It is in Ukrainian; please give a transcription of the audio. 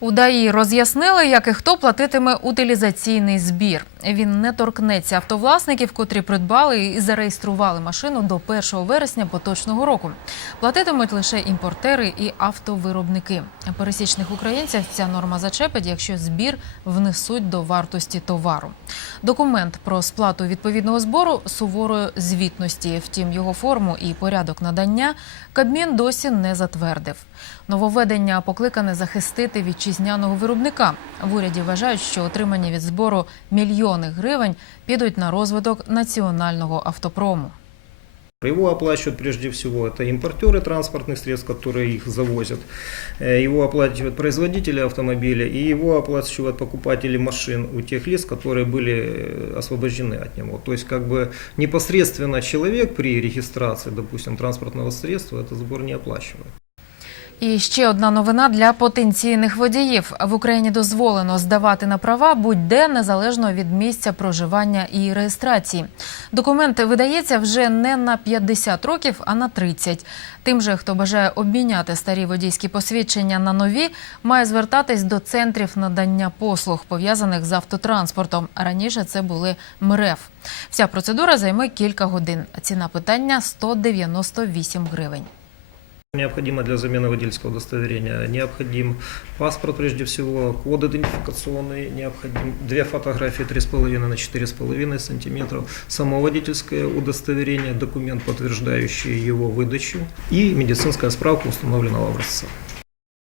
У ДАІ роз'яснили, як і хто платитиме утилізаційний збір. Він не торкнеться автовласників, котрі придбали і зареєстрували машину до 1 вересня поточного року. Платитимуть лише імпортери і автовиробники. Пересічних українців ця норма зачепить, якщо збір внесуть до вартості товару. Документ про сплату відповідного збору суворої звітності. Втім, його форму і порядок надання Кабмін досі не затвердив. Нововведення покликане захистити вітчизняного виробника. В уряді вважають, що отримані від збору мільйони гривень підуть на розвиток національного автопрому. Его оплачивают прежде всего это импортеры транспортных средств, которые их завозят. Э, Его оплачивают производители автомобиля и его оплачивают покупатели машин у тех лиц, которые были э, освобождены от него. То есть как бы непосредственно человек при регистрации, допустим, транспортного средства этот сбор не оплачивает. І ще одна новина для потенційних водіїв. В Україні дозволено здавати на права будь-де незалежно від місця проживання і реєстрації. Документ видається вже не на 50 років, а на 30. Тим же, хто бажає обміняти старі водійські посвідчення на нові, має звертатись до центрів надання послуг, пов'язаних з автотранспортом. Раніше це були МРЕФ. Вся процедура займе кілька годин. Ціна питання 198 гривень. Необходимо для замены водительского удостоверения, необходим паспорт прежде всего, код идентификационный, необходим две фотографии 3,5 на 4,5 сантиметров, само водительское удостоверение, документ, подтверждающий его выдачу и медицинская справка установленного образца.